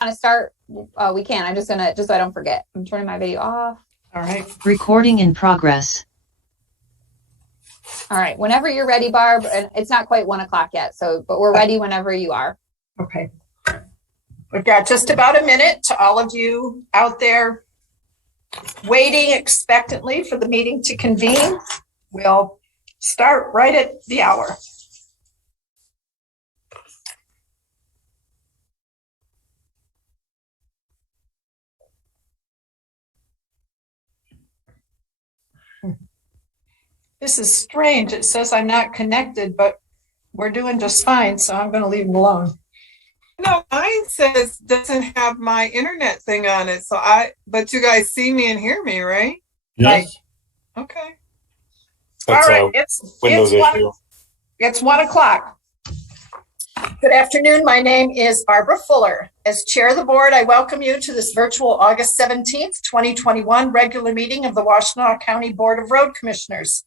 Want to start? We can. I'm just so I don't forget. I'm turning my video off. All right. Recording in progress. All right. Whenever you're ready, Barb, and it's not quite 1 o'clock yet, but we're ready whenever you are. Okay. We've got just about a minute to all of you out there waiting expectantly for the meeting to convene. We'll start right at the hour. This is strange. It says I'm not connected, but we're doing just fine, so I'm going to leave it alone. No, mine says doesn't have my internet thing on it. But you guys see me and hear me, right? Yes. Right. Okay. All right. It's 1 o'clock. Good afternoon. My name is Barbara Fuller. As chair of the board, I welcome you to this virtual August 17th, 2021 regular meeting of the Washtenaw County Board of Road Commissioners.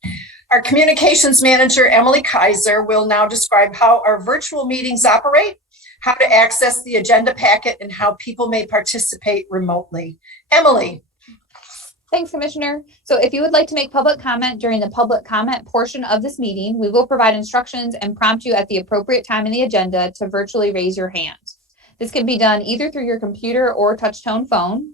Our communications manager, Emily Kaiser, will now describe how our virtual meetings operate, how to access the agenda packet, and how people may participate remotely. Emily. Thanks, Commissioner. So if you would like to make public comment during the public comment portion of this meeting, we will provide instructions and prompt you at the appropriate time in the agenda to virtually raise your hand. This can be done either through your computer or touch-tone phone.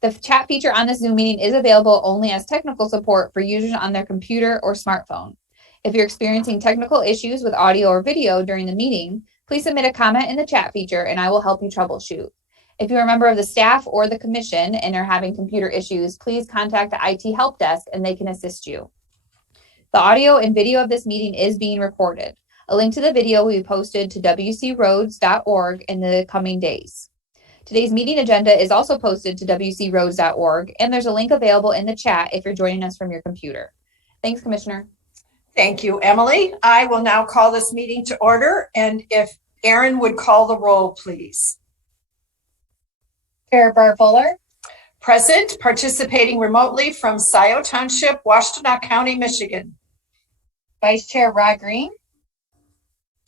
The chat feature on this Zoom meeting is available only as technical support for users on their computer or smartphone. If you're experiencing technical issues with audio or video during the meeting, please submit a comment in the chat feature and I will help you troubleshoot. If you're a member of the staff or the commission and are having computer issues, please contact the IT help desk and they can assist you. The audio and video of this meeting is being recorded. A link to the video will be posted to wcroads.org in the coming days. Today's meeting agenda is also posted to wcroads.org, and there's a link available in the chat if you're joining us from your computer. Thanks, Commissioner. Thank you, Emily. I will now call this meeting to order, and if Aaron would call the roll, please. Chair Barb Fuller. Present, participating remotely from Scioto Township, Washtenaw County, Michigan. Vice Chair Rod Green.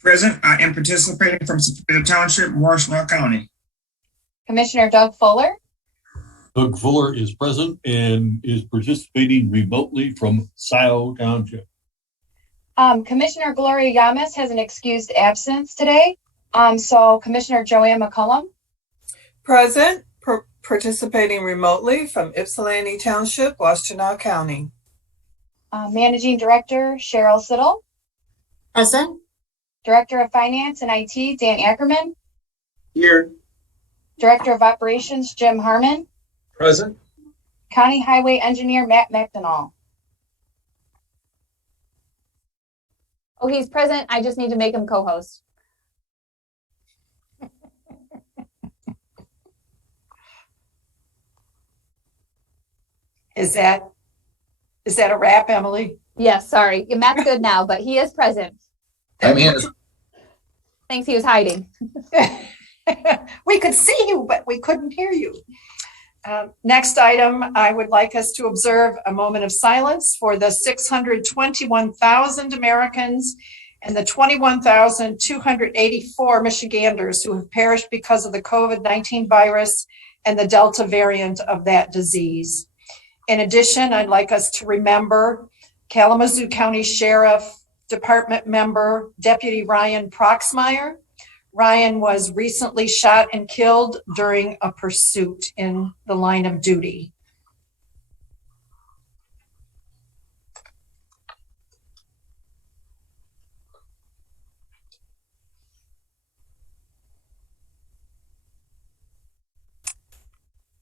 Present, I am participating from Scioto Township, Washtenaw County. Commissioner Doug Fuller. Doug Fuller is present and is participating remotely from Scioto Township. Commissioner Gloria Yamas has an excused absence today. So Commissioner Joanne McCullum. Present, participating remotely from Ypsilanti Township, Washtenaw County. Managing Director Cheryl Siddle. Present. Director of Finance and IT Dan Ackerman. Here. Director of Operations Jim Harmon. Present. County Highway Engineer Matt McDonald. Oh, he's present. I just need to make him co-host. Is that a wrap, Emily? Yes, sorry. Matt's good now, but he is present. I'm here. Thanks, he was hiding. We could see you, but we couldn't hear you. Next item, I would like us to observe a moment of silence for the 621,000 Americans and the 21,284 Michiganders who have perished because of the COVID-19 virus and the Delta variant of that disease. In addition, I'd like us to remember Kalamazoo County Sheriff Department member Deputy Ryan Proxmire. Ryan was recently shot and killed during a pursuit in the line of duty.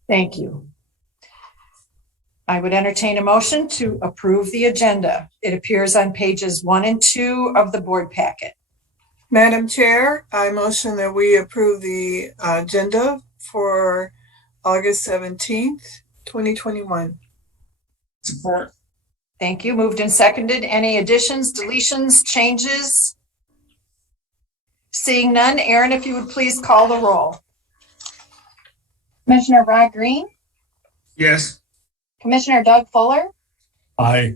Thank you. I would entertain a motion to approve the agenda. It appears on pages 1 and 2 of the board packet. Madam Chair, I motion that we approve the agenda for August 17th, 2021. Support. Thank you. Moved and seconded. Any additions, deletions, changes? Seeing none, Aaron, if you would please call the roll. Commissioner Rod Green. Yes. Commissioner Doug Fuller. Aye.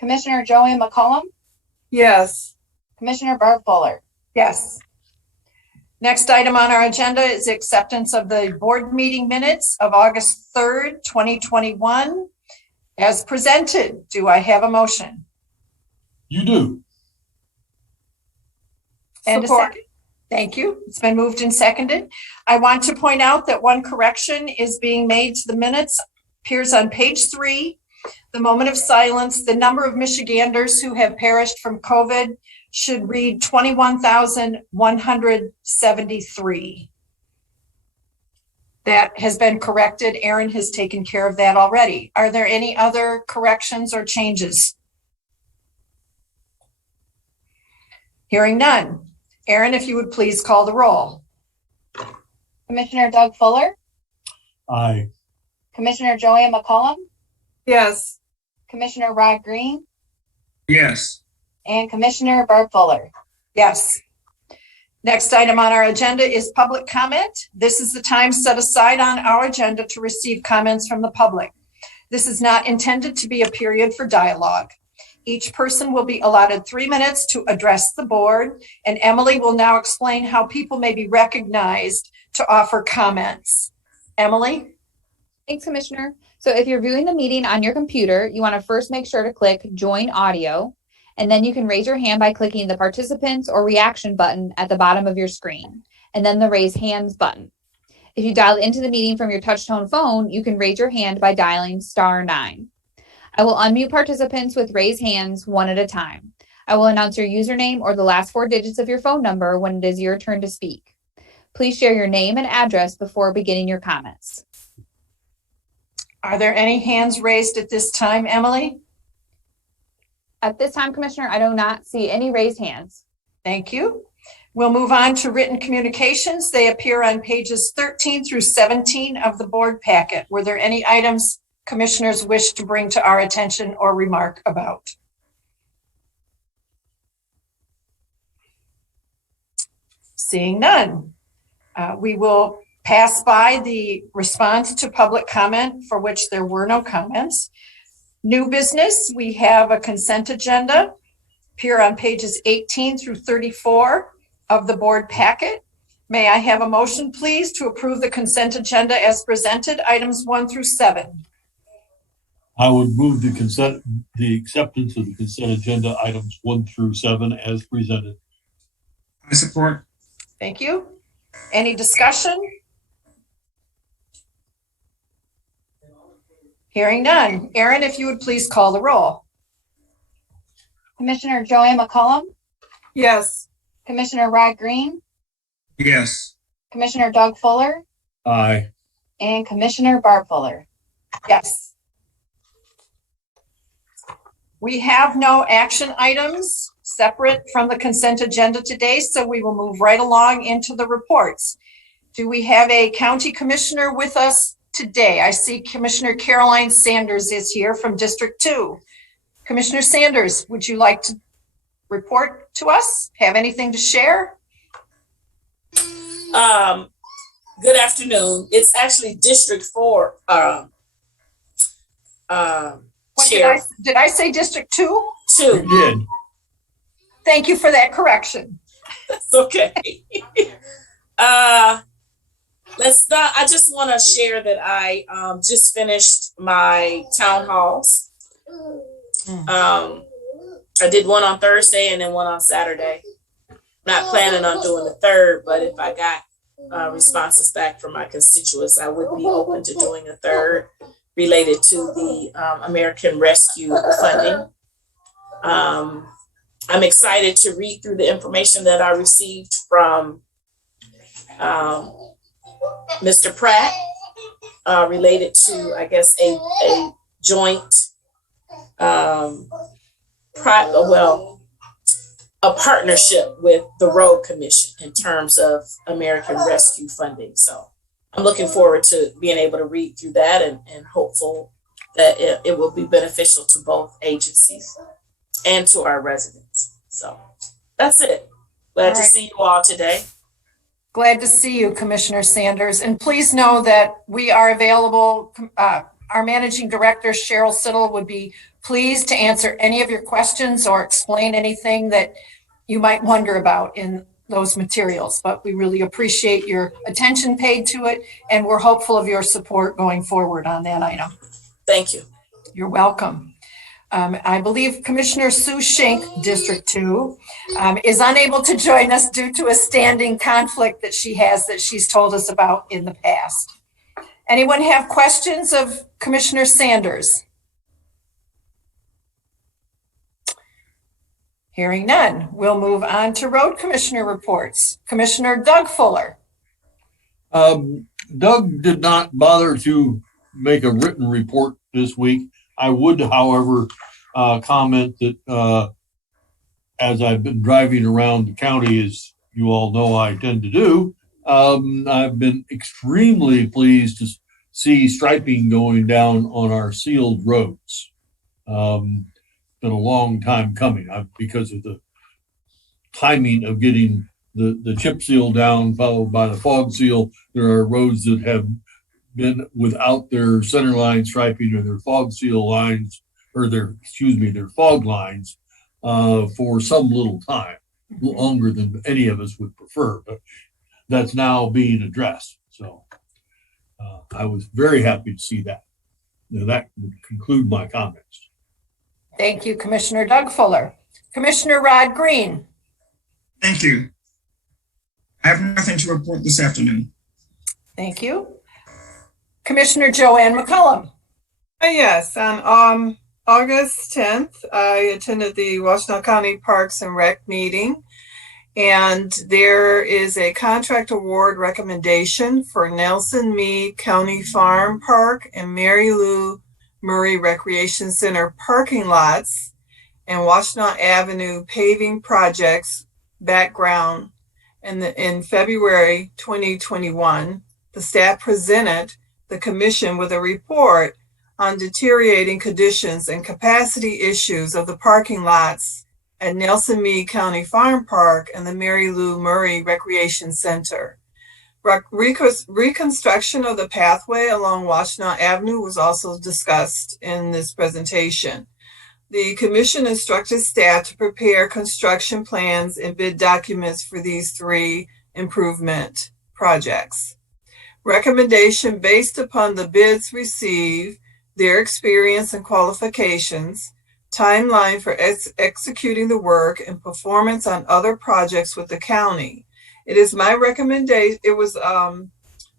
Commissioner Joanne McCullum. Yes. Commissioner Barb Fuller. Yes. Next item on our agenda is acceptance of the board meeting minutes of August 3rd, 2021. As presented, do I have a motion? You do. And a second? Thank you. It's been moved and seconded. I want to point out that one correction is being made to the minutes. Appears on page 3, the moment of silence. The number of Michiganders who have perished from COVID should read 21,173. That has been corrected. Aaron has taken care of that already. Are there any other corrections or changes? Hearing none. Aaron, if you would please call the roll. Commissioner Doug Fuller, Aye. Commissioner Joanne McCollum, Yes. Commissioner Rod Green, Yes. and Commissioner Barb Fuller. Yes. Next item on our agenda is public comment. This is the time set aside on our agenda to receive comments from the public. This is not intended to be a period for dialogue. Each person will be allotted 3 minutes to address the board, and Emily will now explain how people may be recognized to offer comments. Emily? Thanks, Commissioner. So if you're viewing the meeting on your computer, you want to first make sure to click Join Audio, and then you can raise your hand by clicking the Participants or Reaction button at the bottom of your screen, and then the Raise Hands button. If you dialed into the meeting from your touch-tone phone, you can raise your hand by dialing *9. I will unmute participants with raised hands one at a time. I will announce your username or the last 4 digits of your phone number when it is your turn to speak. Please share your name and address before beginning your comments. Are there any hands raised at this time, Emily? At this time, Commissioner, I do not see any raised hands. Thank you. We'll move on to written communications. They appear on pages 13 through 17 of the board packet. Were there any items commissioners wish to bring to our attention or remark about? Seeing none, we will pass by the response to public comment for which there were no comments. New business, we have a consent agenda, appear on pages 18 through 34 of the board packet. May I have a motion, please, to approve the consent agenda as presented, items 1 through 7? I would move the acceptance of the consent agenda items 1 through 7 as presented. I support. Thank you. Any discussion? Hearing none. Aaron, if you would please call the roll. Commissioner Joanne McCollum, Yes. Commissioner Rod Green, Yes. Commissioner Doug Fuller, Aye. and Commissioner Barb Fuller. Yes. We have no action items separate from the consent agenda today, so we will move right along into the reports. Do we have a county commissioner with us today? I see Commissioner Caroline Sanders is here from District 2. Commissioner Sanders, would you like to report to us? Have anything to share? Good afternoon. It's actually District 4 chair. Did I say District 2? You did. Thank you for that correction. It's okay. Let's not. I just want to share that I just finished my town halls. I did one on Thursday and then one on Saturday. Not planning on doing the third, but if I got responses back from my constituents, I would be open to doing a third related to the American Rescue funding. I'm excited to read through the information that I received from Mr. Pratt related to, I guess, a joint, a partnership with the Road Commission in terms of American Rescue funding. So I'm looking forward to being able to read through that and hopeful that it will be beneficial to both agencies and to our residents. So that's it. Glad to see you all today. Glad to see you, Commissioner Sanders. And please know that we are available. Our Managing Director, Cheryl Siddle, would be pleased to answer any of your questions or explain anything that you might wonder about in those materials, but we really appreciate your attention paid to it, and we're hopeful of your support going forward on that item. Thank you. You're welcome. I believe Commissioner Sue Schenk, District 2, is unable to join us due to a standing conflict that she has that she's told us about in the past. Anyone have questions of Commissioner Sanders? Hearing none, we'll move on to Road Commissioner reports. Commissioner Doug Fuller. Doug did not bother to make a written report this week. I would, however, comment that as I've been driving around the county, as you all know I tend to do, I've been extremely pleased to see striping going down on our sealed roads. Been a long time coming because of the timing of getting the chip seal down, followed by the fog seal. There are roads that have been without their center line striping or their fog seal lines, or their fog lines for some little time, longer than any of us would prefer, but that's now being addressed. So I was very happy to see that. Now, that would conclude my comments. Thank you, Commissioner Doug Fuller. Commissioner Rod Green. Thank you. I have nothing to report this afternoon. Thank you. Commissioner Joanne McCullum. Yes, on August 10th, I attended the Washtenaw County Parks and Rec meeting, and there is a contract award recommendation for Nelson Mead County Farm Park and Marylou Murray Recreation Center parking lots and Washtenaw Avenue paving projects background. And in February 2021, the staff presented the commission with a report on deteriorating conditions and capacity issues of the parking lots at Nelson Mead County Farm Park and the Marylou Murray Recreation Center. Reconstruction of the pathway along Washtenaw Avenue was also discussed in this presentation. The commission instructed staff to prepare construction plans and bid documents for these three improvement projects. Recommendation based upon the bids received, their experience and qualifications, timeline for executing the work, and performance on other projects with the county. It is my recommendation. It was the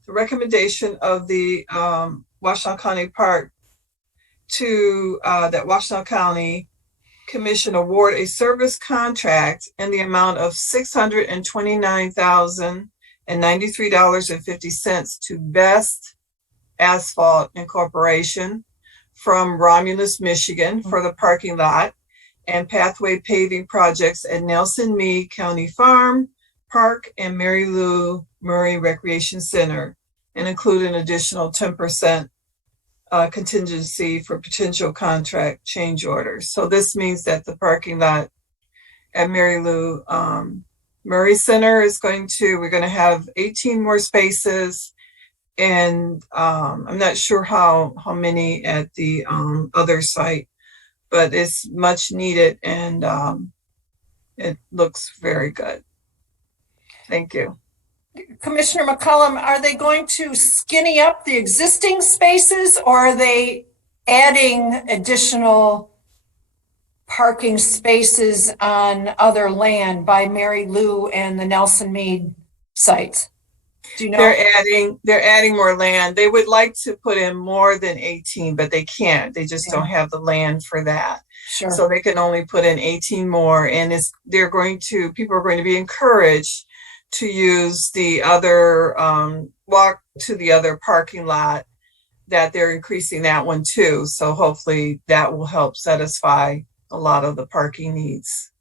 recommendation of the Washtenaw County Park to that Washtenaw County Commission award a service contract in the amount of $629,093.50 to Best Asphalt Incorporation from Romulus, Michigan for the parking lot and pathway paving projects at Nelson Mead County Farm Park and Marylou Murray Recreation Center, and include an additional 10% contingency for potential contract change orders. So this means that the parking lot at Marylou Murray Center is we're going to have 18 more spaces, and I'm not sure how many at the other site, but it's much needed, and it looks very good. Thank you. Commissioner McCullum, are they going to skinny up the existing spaces, or are they adding additional parking spaces on other land by Marylou and the Nelson Mead sites? Do you know? They're adding more land. They would like to put in more than 18, but they can't. They just don't have the land for that. Sure. So they can only put in 18 more, and people are going to be encouraged to use the other walk to the other parking lot, that they're increasing that one too. So hopefully that will help satisfy a lot of the parking needs.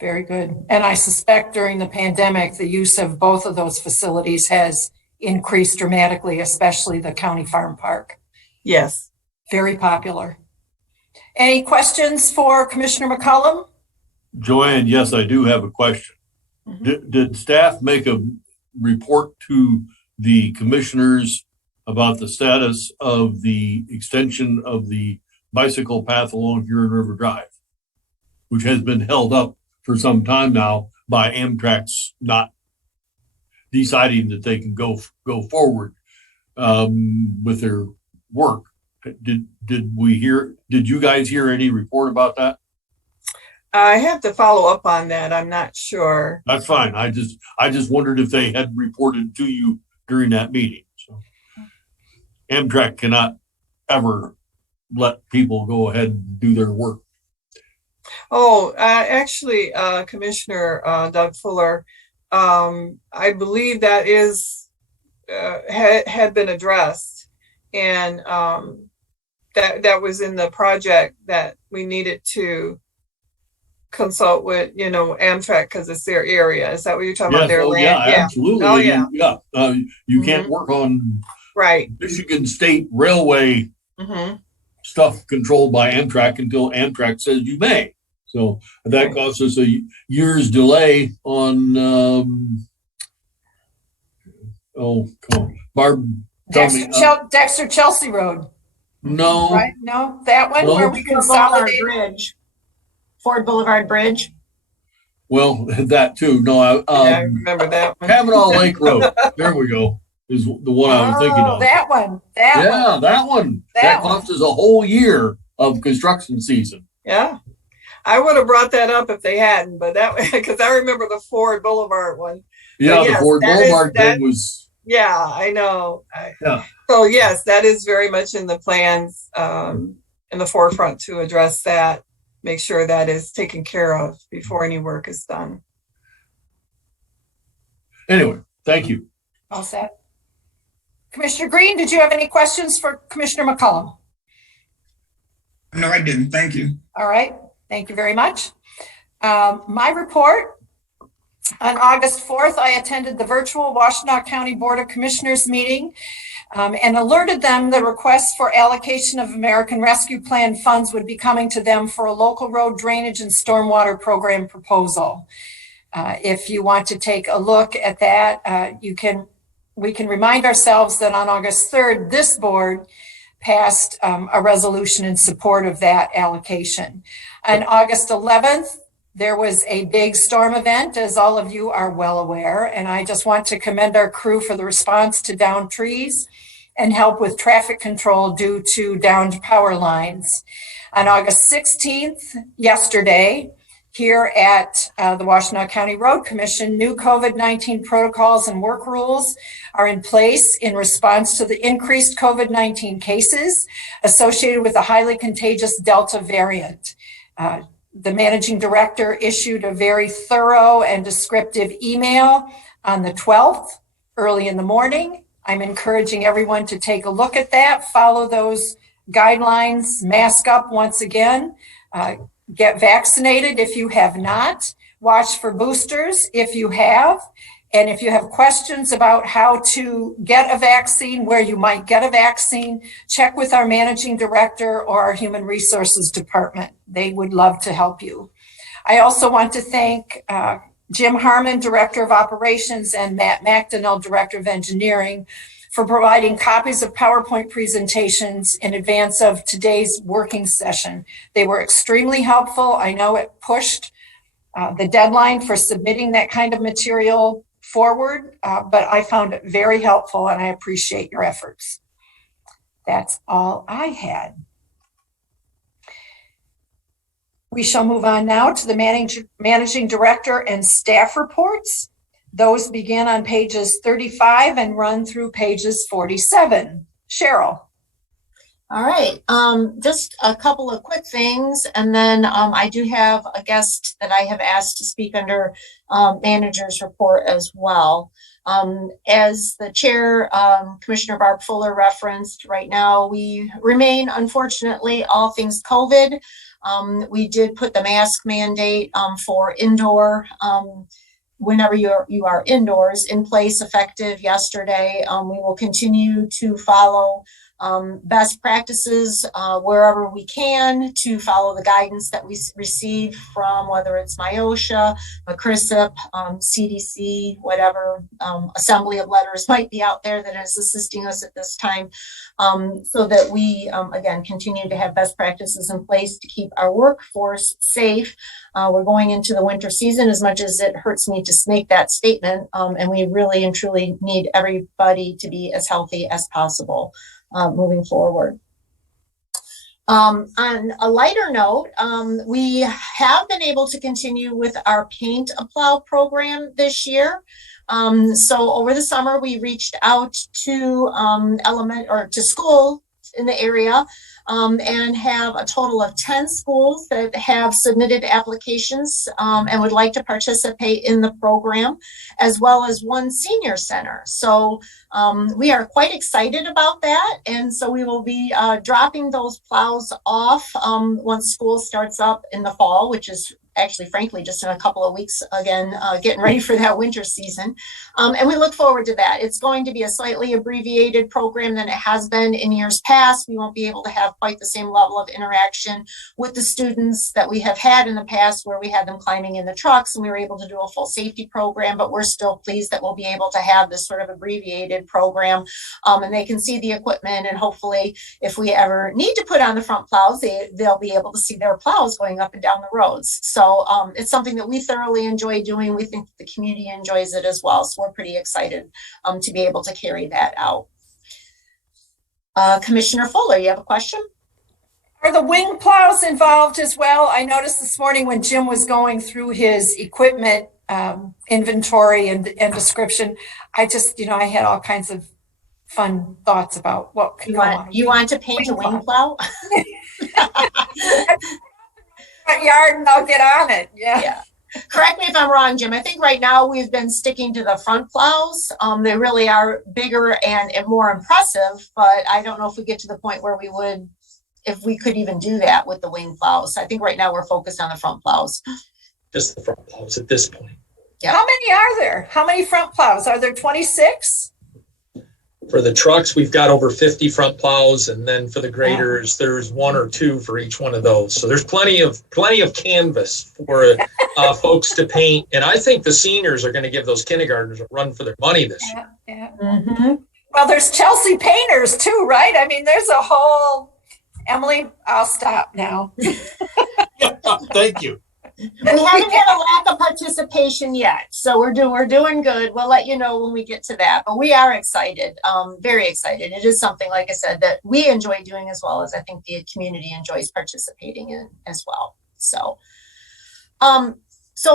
Very good. And I suspect during the pandemic, the use of both of those facilities has increased dramatically, especially the county farm park. Yes. Very popular. Any questions for Commissioner McCullum? Joanne, yes, I do have a question. Did staff make a report to the commissioners about the status of the extension of the bicycle path along Huron River Drive, which has been held up for some time now by Amtrak's not deciding that they can go forward with their work. Did you guys hear any report about that? I have to follow up on that. I'm not sure. That's fine. I just wondered if they had reported to you during that meeting. So Amtrak cannot ever let people go ahead and do their work. Oh, actually, Commissioner Doug Fuller, I believe that is had been addressed, and that was in the project that we needed to consult with, Amtrak, because it's their area. Is that what you're talking about? Their land? Yeah, absolutely. Oh, yeah. You can't work on right Michigan State Railway stuff controlled by Amtrak until Amtrak says you may. So that costs us a year's delay on, come on, Barb, tell me. Dexter Chelsea Road. No. Right? No, that one where we consolidate. Bridge. Ford Boulevard Bridge. Well, that too. No, I remember that one. Kavanaugh Lake Road. There we go. Is the one I was thinking of. That one. That one. That cost us a whole year of construction season. Yeah. I would have brought that up if they hadn't, but because I remember the Ford Boulevard one. Yeah, the Ford Boulevard thing was. Yeah, I know. Yeah. So yes, that is very much in the plans, in the forefront to address that, make sure that is taken care of before any work is done. Anyway, thank you. All set. Commissioner Green, did you have any questions for Commissioner McCollum? No, I didn't. Thank you. All right. Thank you very much. My report. On August 4th, I attended the virtual Washtenaw County Board of Commissioners meeting and alerted them the request for allocation of American Rescue Plan funds would be coming to them for a local road drainage and stormwater program proposal. If you want to take a look at that, we can remind ourselves that on August 3rd, this board passed a resolution in support of that allocation. On August 11th, there was a big storm event, as all of you are well aware, and I just want to commend our crew for the response to downed trees and help with traffic control due to downed power lines. On August 16th, yesterday, here at the Washtenaw County Road Commission, new COVID-19 protocols and work rules are in place in response to the increased COVID-19 cases associated with the highly contagious Delta variant. The managing director issued a very thorough and descriptive email on the 12th, early in the morning. I'm encouraging everyone to take a look at that, follow those guidelines, mask up once again, get vaccinated if you have not, watch for boosters if you have, and if you have questions about how to get a vaccine, where you might get a vaccine, check with our managing director or our human resources department. They would love to help you. I also want to thank Jim Harmon, Director of Operations, and Matt McDonnell, Director of Engineering, for providing copies of PowerPoint presentations in advance of today's working session. They were extremely helpful. I know it pushed the deadline for submitting that kind of material forward, but I found it very helpful and I appreciate your efforts. That's all I had. We shall move on now to the managing director and staff reports. Those begin on pages 35 and run through pages 47. Cheryl. All right, just a couple of quick things, and then I do have a guest that I have asked to speak under manager's report as well. As the chair, Commissioner Barb Fuller referenced, right now we remain, unfortunately, all things COVID. We did put the mask mandate for indoor, whenever you are indoors, in place effective yesterday. We will continue to follow best practices wherever we can, to follow the guidance that we receive from, whether it's MIOSHA, Mcriscip, CDC, whatever assembly of letters might be out there that is assisting us at this time, so that we, again, continue to have best practices in place to keep our workforce safe. We're going into the winter season, as much as it hurts me to make that statement. And we really and truly need everybody to be as healthy as possible moving forward. On a lighter note, we have been able to continue with our paint a plow program this year. So over the summer, we reached out to to school in the area and have a total of 10 schools that have submitted applications and would like to participate in the program, as well as one senior center. So we are quite excited about that. And so we will be dropping those plows off once school starts up in the fall, which is actually, frankly, just in a couple of weeks, again, getting ready for that winter season. And we look forward to that. It's going to be a slightly abbreviated program than it has been in years past. We won't be able to have quite the same level of interaction with the students that we have had in the past, where we had them climbing in the trucks and we were able to do a full safety program, but we're still pleased that we'll be able to have this sort of abbreviated program and they can see the equipment, and hopefully if we ever need to put on the front plows, they'll be able to see their plows going up and down the roads. So it's something that we thoroughly enjoy doing. We think the community enjoys it as well. So we're pretty excited to be able to carry that out. Commissioner Fuller, you have a question? Are the wing plows involved as well? I noticed this morning when Jim was going through his equipment inventory and description, I just, I had all kinds of fun thoughts about what could go on. You want to paint a wing plow? Front yard and I'll get on it. Yeah. Correct me if I'm wrong, Jim. I think right now we've been sticking to the front plows. They really are bigger and more impressive, but I don't know if we get to the point where if we could even do that with the wing plows. I think right now we're focused on the front plows. Just the front plows at this point. Yeah. How many are there? How many front plows? Are there 26? For the trucks, we've got over 50 front plows, and then for the graders, there's 1 or 2 for each one of those. So there's plenty of canvas for folks to paint. And I think the seniors are going to give those kindergartners a run for their money this year. Yeah. Mm-hmm. Well, there's Chelsea painters too, right? I mean, there's a whole. Emily, I'll stop now. Thank you. We haven't had a lack of participation yet, so we're doing good. We'll let you know when we get to that, but we are excited, very excited. It is something, like I said, that we enjoy doing, as well as I think the community enjoys participating in as well. So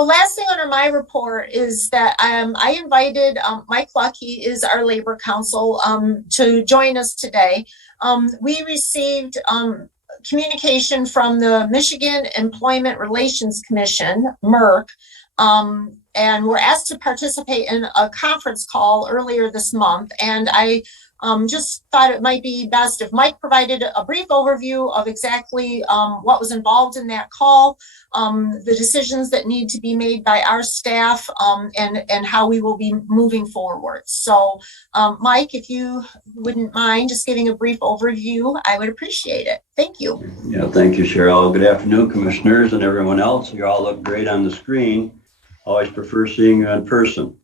last thing under my report is that I invited Mike Luck, he is our labor counsel, to join us today. We received communication from the Michigan Employment Relations Commission, MERC, and were asked to participate in a conference call earlier this month. And I just thought it might be best if Mike provided a brief overview of exactly what was involved in that call, the decisions that need to be made by our staff, and how we will be moving forward. So Mike, if you wouldn't mind just giving a brief overview, I would appreciate it. Thank you. Yeah, thank you, Cheryl. Good afternoon, commissioners and everyone else. You all look great on the screen. Always prefer seeing you in person.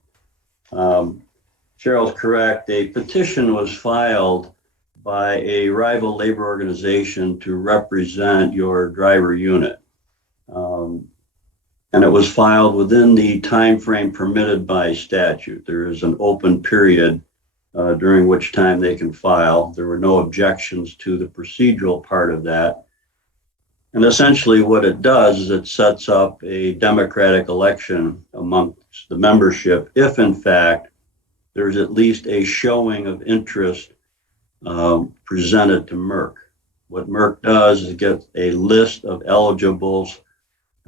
Cheryl's correct. A petition was filed by a rival labor organization to represent your driver unit. And it was filed within the time frame permitted by statute. There is an open period during which time they can file. There were no objections to the procedural part of that. And essentially what it does is it sets up a democratic election amongst the membership if, in fact, there's at least a showing of interest presented to MERC. What MERC does is get a list of eligibles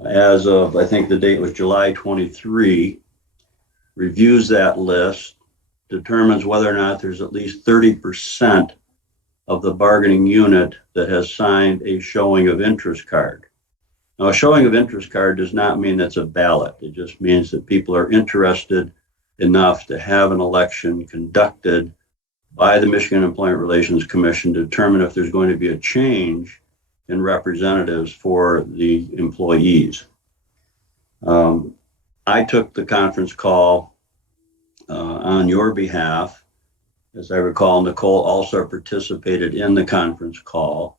as of, I think the date was July 23, reviews that list, determines whether or not there's at least 30% of the bargaining unit that has signed a showing of interest card. Now, a showing of interest card does not mean that's a ballot. It just means that people are interested enough to have an election conducted by the Michigan Employment Relations Commission to determine if there's going to be a change in representatives for the employees. I took the conference call on your behalf. As I recall, Nicole also participated in the conference call,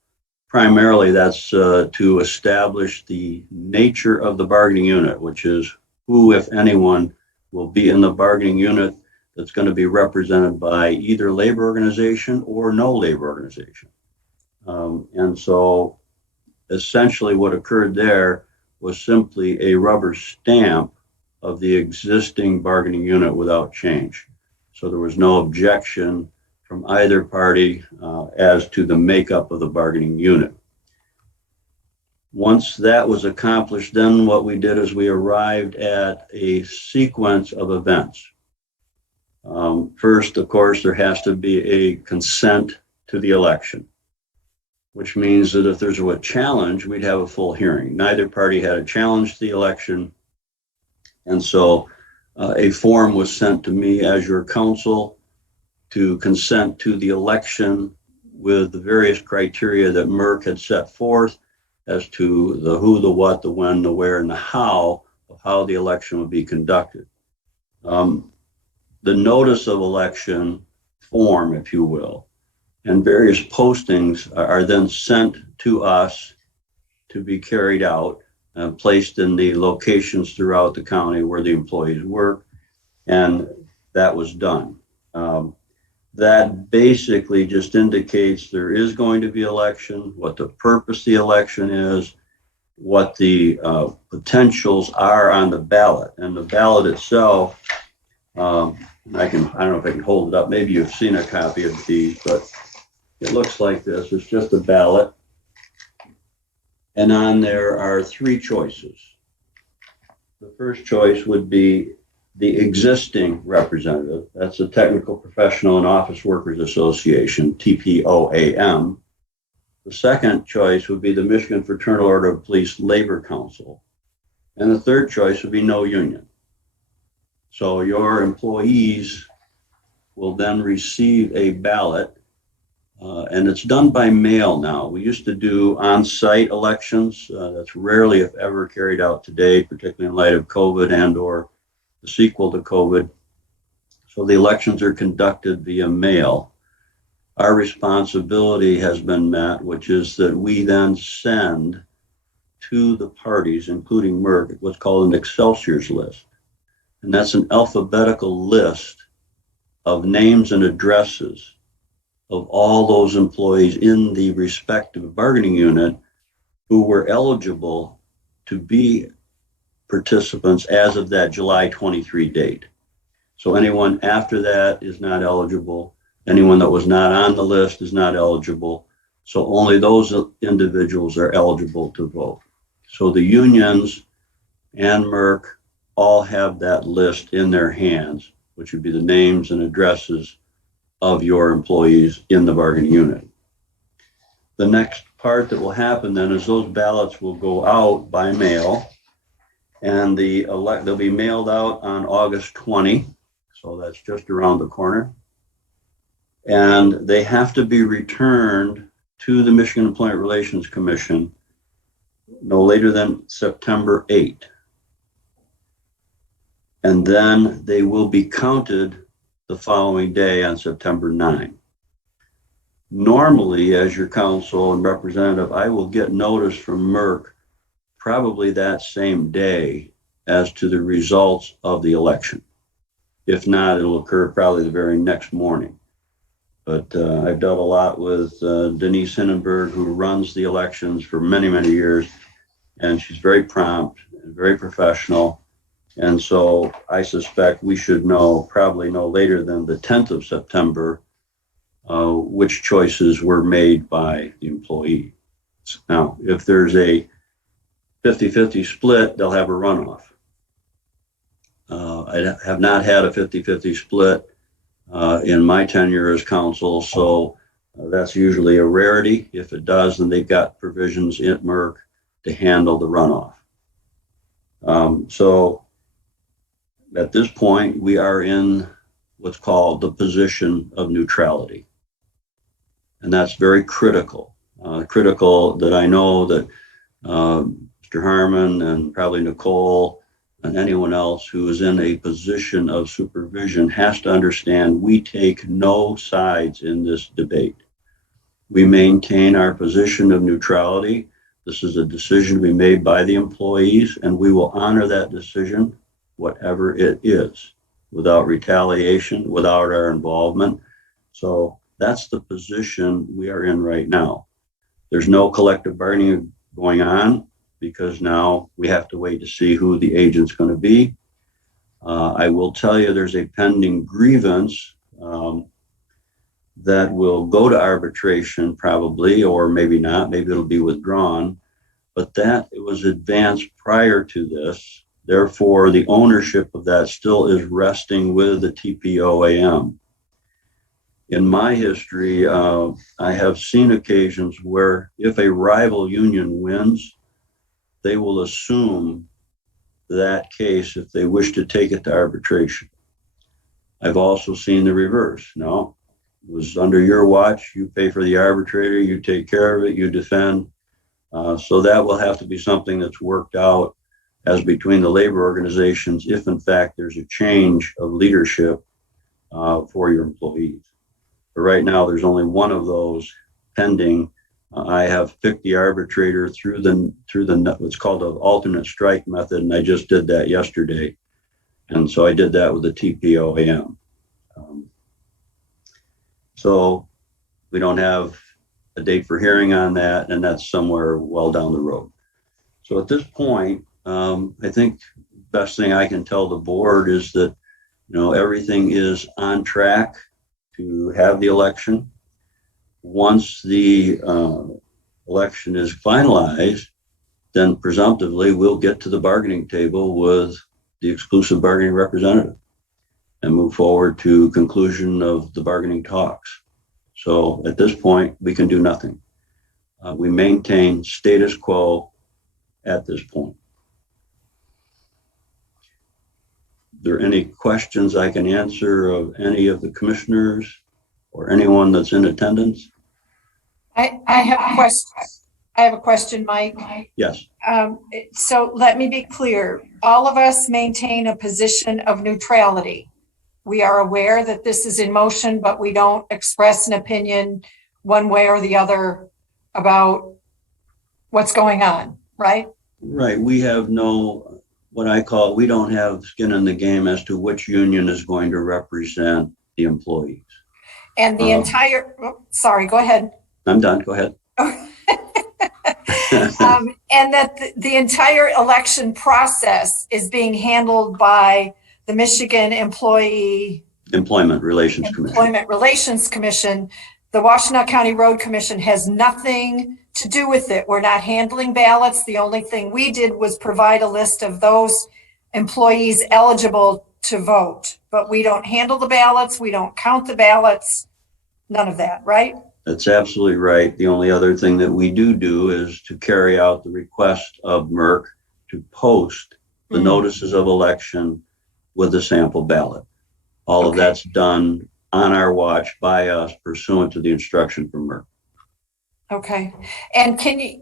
primarily that's to establish the nature of the bargaining unit, which is who, if anyone, will be in the bargaining unit that's going to be represented by either labor organization or no labor organization. And so essentially what occurred there was simply a rubber stamp of the existing bargaining unit without change. So there was no objection from either party as to the makeup of the bargaining unit. Once that was accomplished, then what we did is we arrived at a sequence of events. First, of course, there has to be a consent to the election, which means that if there's a challenge, we'd have a full hearing. Neither party had a challenge to the election. And so a form was sent to me as your counsel to consent to the election with the various criteria that Merck had set forth as to the who, the what, the when, the where, and the how of how the election would be conducted. The notice of election form, if you will, and various postings are then sent to us to be carried out and placed in the locations throughout the county where the employees work, and that was done. That basically just indicates there is going to be election, what the purpose of the election is, what the potentials are on the ballot. And the ballot itself, I don't know if I can hold it up. Maybe you've seen a copy of these, but it looks like this. It's just a ballot. And on there are three choices. The first choice would be the existing representative. That's the Technical Professional and Office Workers Association, TPOAM. The second choice would be the Michigan Fraternal Order of Police Labor Council. And the third choice would be no union. So your employees will then receive a ballot, and it's done by mail now. We used to do on-site elections. That's rarely, if ever, carried out today, particularly in light of COVID and or the sequel to COVID. So the elections are conducted via mail. Our responsibility has been met, which is that we then send to the parties, including Merck, what's called an Excelsior's list. And that's an alphabetical list of names and addresses of all those employees in the respective bargaining unit who were eligible to be participants as of that July 23 date. So anyone after that is not eligible. Anyone that was not on the list is not eligible. So only those individuals are eligible to vote. So the unions and Merck all have that list in their hands, which would be the names and addresses of your employees in the bargaining unit. The next part that will happen then is those ballots will go out by mail, and they'll be mailed out on August 20. So that's just around the corner. And they have to be returned to the Michigan Employment Relations Commission no later than September 8. And then they will be counted the following day on September 9. Normally, as your counsel and representative, I will get notice from Merck probably that same day as to the results of the election. If not, it'll occur probably the very next morning. But I've dealt a lot with Denise Hindenburg, who runs the elections for many, many years, and she's very prompt and very professional. And so I suspect we should probably no later than the 10th of September, which choices were made by the employee. Now, if there's a 50-50 split, they'll have a runoff. I have not had a 50-50 split in my tenure as counsel, so that's usually a rarity. If it does, then they've got provisions in Merck to handle the runoff. So at this point, we are in what's called the position of neutrality. And that's very critical. Critical that I know that Mr. Harmon and probably Nicole and anyone else who is in a position of supervision has to understand we take no sides in this debate. We maintain our position of neutrality. This is a decision to be made by the employees, and we will honor that decision, whatever it is, without retaliation, without our involvement. So that's the position we are in right now. There's no collective bargaining going on because now we have to wait to see who the agent's going to be. I will tell you there's a pending grievance that will go to arbitration probably, or maybe not, maybe it'll be withdrawn, but that it was advanced prior to this. Therefore, the ownership of that still is resting with the TPOAM. In my history, I have seen occasions where if a rival union wins, they will assume that case if they wish to take it to arbitration. I've also seen the reverse. No, it was under your watch, you pay for the arbitrator, you take care of it, you defend. So that will have to be something that's worked out as between the labor organizations if in fact there's a change of leadership for your employees. But right now there's only one of those pending. I have picked the arbitrator through the what's called an alternate strike method, and I just did that yesterday. And so I did that with the TPOAM. So we don't have a date for hearing on that, and that's somewhere well down the road. So at this point, I think the best thing I can tell the board is that, everything is on track to have the election. Once the election is finalized, then presumptively we'll get to the bargaining table with the exclusive bargaining representative and move forward to conclusion of the bargaining talks. So at this point, we can do nothing. We maintain status quo at this point. Are there any questions I can answer of any of the commissioners or anyone that's in attendance? I have a question. I have a question, Mike. Yes. So let me be clear. All of us maintain a position of neutrality. We are aware that this is in motion, but we don't express an opinion one way or the other about what's going on, right? Right. We have no, we don't have skin in the game as to which union is going to represent the employees. And the sorry, go ahead. I'm done. Go ahead. And that the entire election process is being handled by the Michigan Employment Relations Commission. The Washtenaw County Road Commission has nothing to do with it. We're not handling ballots. The only thing we did was provide a list of those employees eligible to vote, but we don't handle the ballots. We don't count the ballots. None of that, right? That's absolutely right. The only other thing that we do is to carry out the request of Merck to post the notices of election with a sample ballot. All of that's done on our watch by us pursuant to the instruction from Merck. Okay. And can you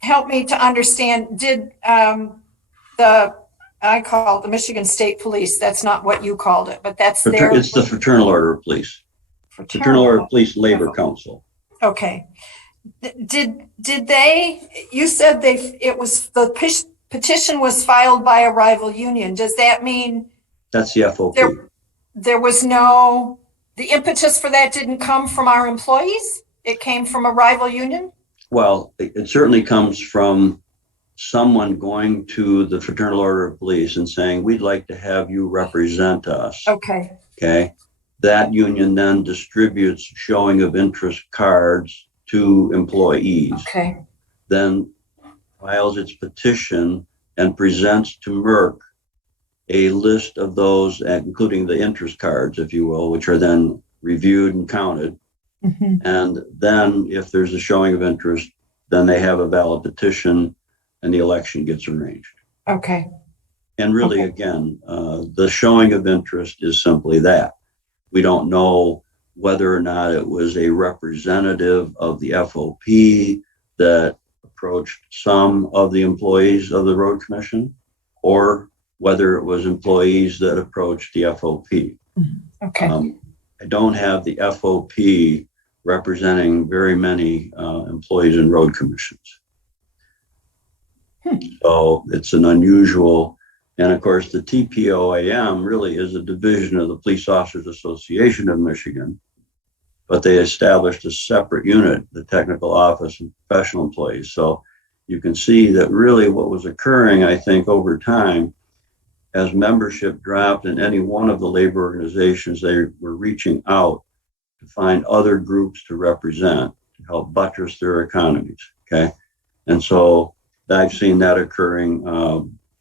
help me to understand, did I call it the Michigan State Police. That's not what you called it, but that's It's the Fraternal Order of Police. Fraternal Order of Police Labor Council. Okay. Did they, you said the petition was filed by a rival union. Does that mean? That's the FOP. There was the impetus for that didn't come from our employees? It came from a rival union? Well, it certainly comes from someone going to the Fraternal Order of Police and saying, we'd like to have you represent us. Okay. Okay. That union then distributes showing of interest cards to employees. Okay. Then files its petition and presents to Merck a list of those, including the interest cards, if you will, which are then reviewed and counted. Mm-hmm. And then if there's a showing of interest, then they have a valid petition and the election gets arranged. Okay. And really, again, the showing of interest is simply that. We don't know whether or not it was a representative of the FOP that approached some of the employees of the road commission, or whether it was employees that approached the FOP. Okay. I don't have the FOP representing very many employees in road commissions. So it's an unusual, and of course the TPOAM really is a division of the Police Officers Association of Michigan, but they established a separate unit, the Technical Office and Professional Employees. So you can see that really what was occurring, I think, over time, as membership dropped in any one of the labor organizations, they were reaching out to find other groups to represent, to help buttress their economies, okay? And so I've seen that occurring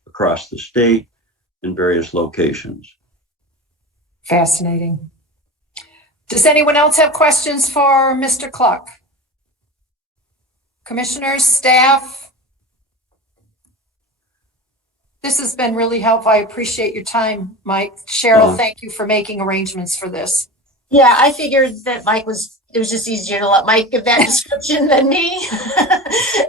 across the state in various locations. Fascinating. Does anyone else have questions for Mr. Cluck? Commissioners, staff? This has been really helpful. I appreciate your time, Mike. Cheryl, thank you for making arrangements for this. Yeah, I figured that it was just easier to let Mike give that description than me.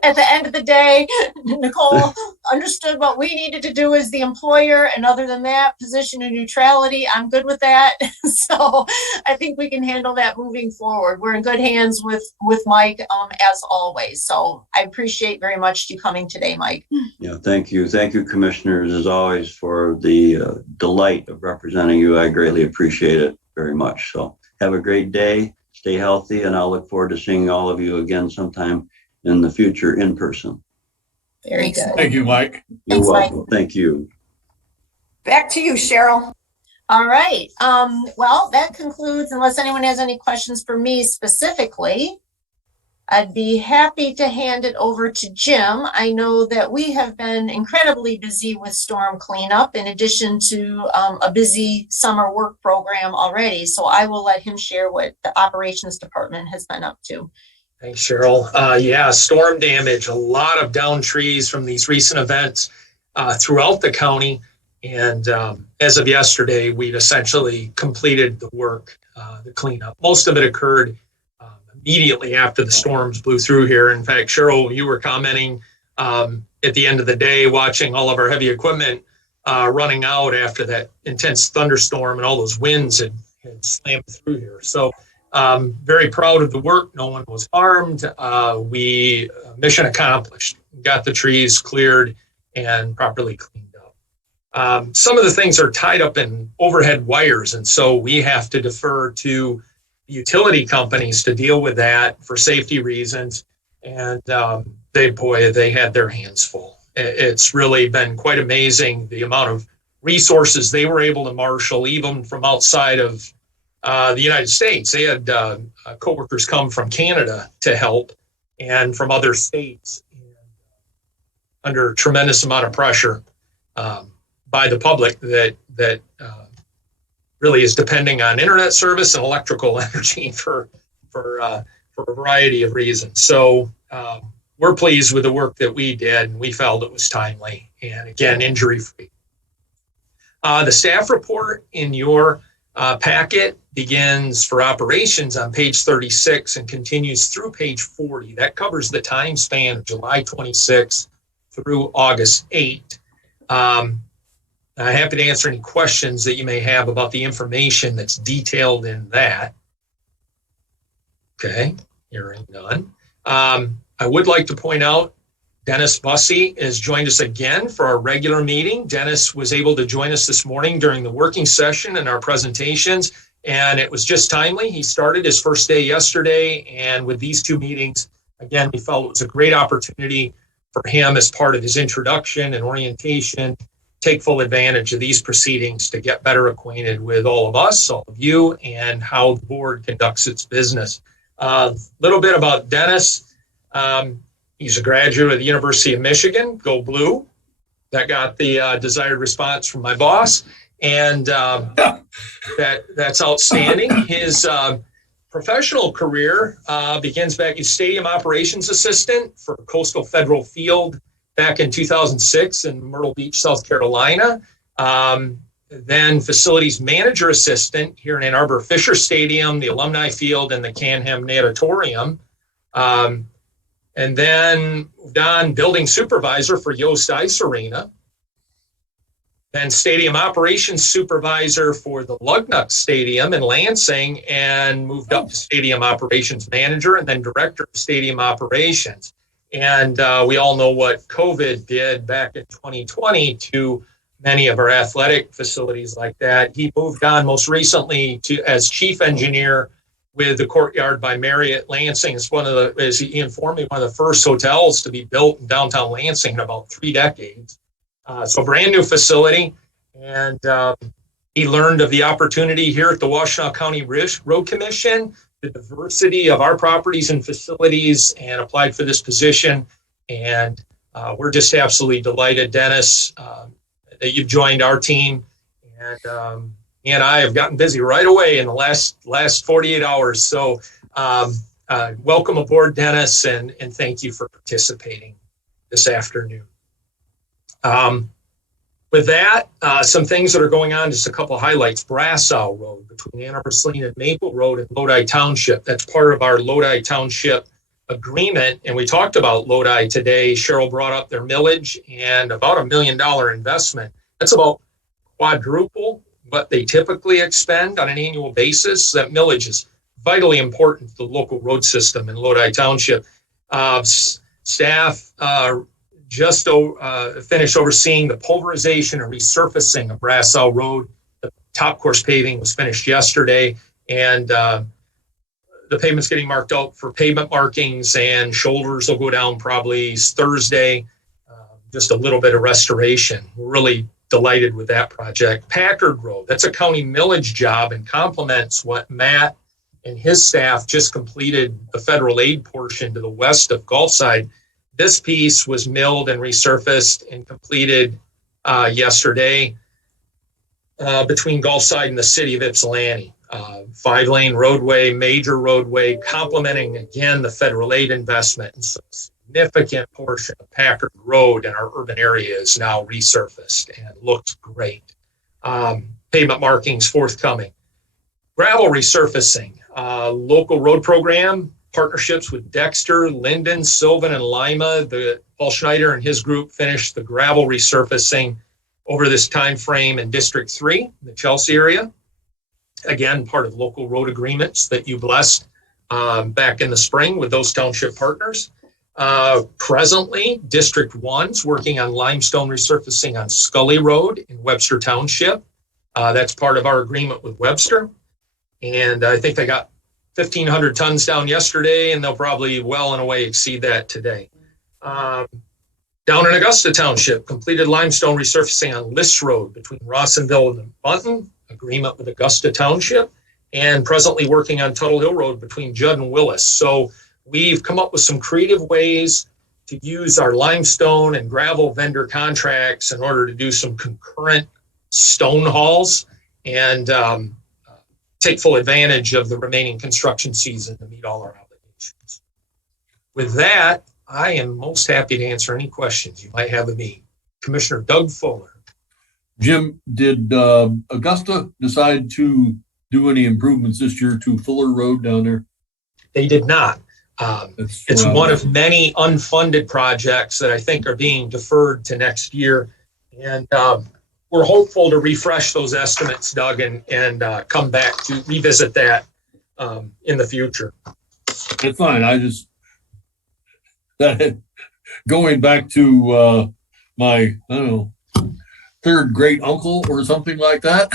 At the end of the day, Nicole understood what we needed to do as the employer. And other than that, position of neutrality, I'm good with that. So I think we can handle that moving forward. We're in good hands with Mike, as always. So I appreciate very much you coming today, Mike. Yeah, thank you. Thank you, commissioners, as always, for the delight of representing you. I greatly appreciate it very much. So have a great day. Stay healthy, and I'll look forward to seeing all of you again sometime in the future in person. Very good. Thank you, Mike. You're Thanks, welcome. Mike. Thank you. Back to you, Cheryl. All right. Well, that concludes, unless anyone has any questions for me specifically, I'd be happy to hand it over to Jim. I know that we have been incredibly busy with storm cleanup in addition to a busy summer work program already. So I will let him share what the operations department has been up to. Thanks, Cheryl. Yeah, storm damage, a lot of downed trees from these recent events throughout the county. And as of yesterday, we've essentially completed the work, the cleanup. Most of it occurred immediately after the storms blew through here. In fact, Cheryl, you were commenting at the end of the day, watching all of our heavy equipment running out after that intense thunderstorm and all those winds had slammed through here. So very proud of the work. No one was harmed. We mission accomplished, got the trees cleared and properly cleaned up. Some of the things are tied up in overhead wires, and so we have to defer to utility companies to deal with that for safety reasons. And they had their hands full. It's really been quite amazing the amount of resources they were able to marshal, even from outside of the United States. They had coworkers come from Canada to help, and from other states, under a tremendous amount of pressure by the public that really is depending on internet service and electrical energy for a variety of reasons. So we're pleased with the work that we did, and we felt it was timely and, again, injury-free. The staff report in your packet begins for operations on page 36 and continues through page 40. That covers the time span of July 26 through August 8. I'm happy to answer any questions that you may have about the information that's detailed in that. Okay, hearing none. I would like to point out Dennis Bussey has joined us again for our regular meeting. Dennis was able to join us this morning during the working session and our presentations, and it was just timely. He started his first day yesterday, and with these two meetings, again, we felt it was a great opportunity for him as part of his introduction and orientation, take full advantage of these proceedings to get better acquainted with all of us, all of you, and how the board conducts its business. A little bit about Dennis. He's a graduate of the University of Michigan, go blue. That got the desired response from my boss, and that's outstanding. His professional career begins back as stadium operations assistant for Coastal Federal Field back in 2006 in Myrtle Beach, South Carolina. Then facilities manager assistant here in Ann Arbor Fisher Stadium, the Alumni Field, and the Canham Natatorium. And then moved on building supervisor for Yost Ice Arena. then stadium operations supervisor for the Lugnuck Stadium in Lansing, and moved up to stadium operations manager and then director of stadium operations. And we all know what COVID did back in 2020 to many of our athletic facilities like that. He moved on most recently to as chief engineer with the Courtyard by Marriott Lansing. It's one of the, as he informed me, one of the first hotels to be built in downtown Lansing in about 3 decades. So brand new facility. And he learned of the opportunity here at the Washtenaw County Road Commission, the diversity of our properties and facilities, and applied for this position. And we're just absolutely delighted, Dennis, that you've joined our team. And he and I have gotten busy right away in the last 48 hours. So welcome aboard, Dennis, and thank you for participating this afternoon. With that, some things that are going on, just a couple of highlights. Brasso Road between Ann Arbor, Saline, and Maple Road in Lodi Township. That's part of our Lodi Township agreement. And we talked about Lodi today. Cheryl brought up their millage and about $1 million investment. That's about quadruple what they typically expend on an annual basis. That millage is vitally important to the local road system in Lodi Township. Staff just finished overseeing the pulverization and resurfacing of Brasso Road. The top course paving was finished yesterday, and the pavement's getting marked out for pavement markings, and shoulders will go down probably Thursday. Just a little bit of restoration. We're really delighted with that project. Packard Road, that's a county millage job and complements what Matt and his staff just completed the federal aid portion to the west of Gulfside. This piece was milled and resurfaced and completed yesterday between Gulfside and the city of Ypsilanti. 5-lane roadway, major roadway, complementing again the federal aid investment. And so a significant portion of Packard Road in our urban area is now resurfaced and looks great. Pavement markings forthcoming. Gravel resurfacing, local road program, partnerships with Dexter, Linden, Sylvan, and Lima. Paul Schneider and his group finished the gravel resurfacing over this time frame in District 3, the Chelsea area. Again, part of local road agreements that you blessed back in the spring with those township partners. Presently, District 1's working on limestone resurfacing on Scully Road in Webster Township. That's part of our agreement with Webster. And I think they got 1,500 tons down yesterday, and they'll probably well and away exceed that today. Down in Augusta Township, completed limestone resurfacing on Liss Road between Rossonville and Bunton, agreement with Augusta Township, and presently working on Tuttle Hill Road between Judd and Willis. So we've come up with some creative ways to use our limestone and gravel vendor contracts in order to do some concurrent stone hauls and take full advantage of the remaining construction season to meet all our obligations. With that, I am most happy to answer any questions you might have of me. Commissioner Doug Fuller. Jim, did Augusta decide to do any improvements this year to Fuller Road down there? They did not. It's one of many unfunded projects that I think are being deferred to next year. And we're hopeful to refresh those estimates, Doug, and come back to revisit that in the future. It's fine. Going back to my, I don't know, third great uncle or something like that.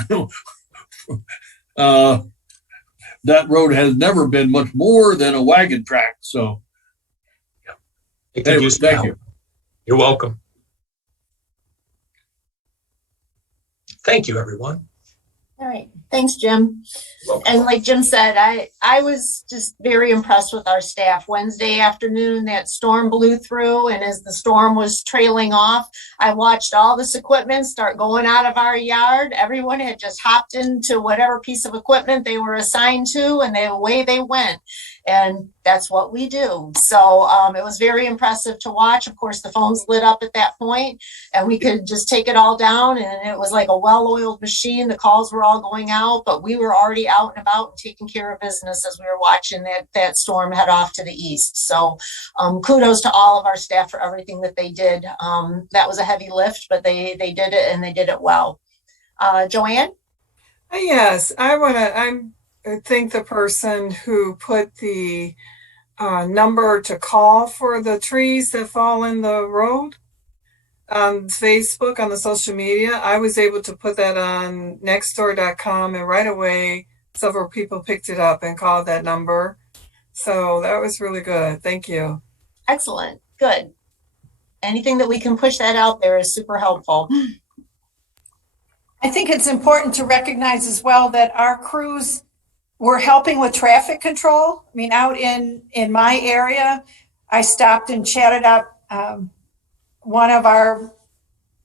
That road has never been much more than a wagon track. So, anyway, thank you. You're welcome. Thank you, everyone. All right. Thanks, Jim. And like Jim said, I was just very impressed with our staff. Wednesday afternoon, that storm blew through, and as the storm was trailing off, I watched all this equipment start going out of our yard. Everyone had just hopped into whatever piece of equipment they were assigned to, and away they went. And that's what we do. So it was very impressive to watch. Of course, the phones lit up at that point, and we could just take it all down, and it was like a well-oiled machine. The calls were all going out. out, but we were already out and about and taking care of business as we were watching that storm head off to the east. So kudos to all of our staff for everything that they did. That was a heavy lift, but they did it, and they did it well. Joanne? Yes, I thank the person who put the number to call for the trees that fall in the road on Facebook, on the social media. I was able to put that on nextdoor.com, and right away several people picked it up and called that number. So that was really good. Thank you. Excellent. Good. Anything that we can push that out there is super helpful. I think it's important to recognize as well that our crews were helping with traffic control. I mean, out in my area, I stopped and chatted up one of our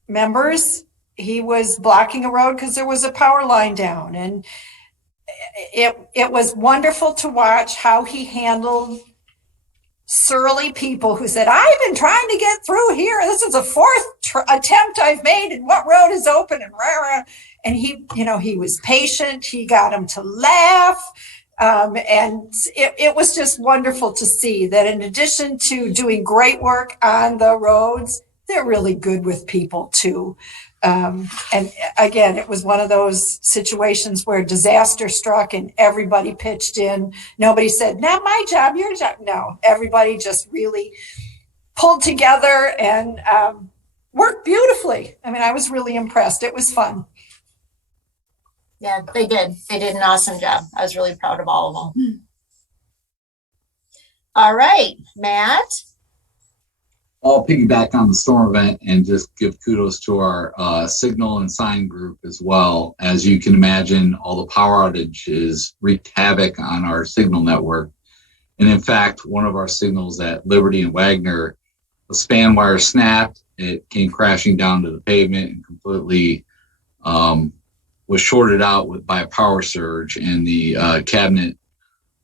members. He was blocking a road because there was a power line down, and it was wonderful to watch how he handled surly people who said, I've been trying to get through here. This is the fourth attempt I've made, and what road is open? And rah, rah. And he was patient. He got them to laugh. And it was just wonderful to see that in addition to doing great work on the roads, they're really good with people too. And again, it was one of those situations where disaster struck and everybody pitched in. Nobody said, not my job, your job. No, everybody just really pulled together and worked beautifully. I mean, I was really impressed. It was fun. Yeah, they did. They did an awesome job. I was really proud of all of them. All right, Matt. I'll piggyback on the storm event and just give kudos to our signal and sign group as well. As you can imagine, all the power outages wreaked havoc on our signal network. And in fact, one of our signals at Liberty and Wagner, the span wire snapped. It came crashing down to the pavement and completely was shorted out by a power surge, and the cabinet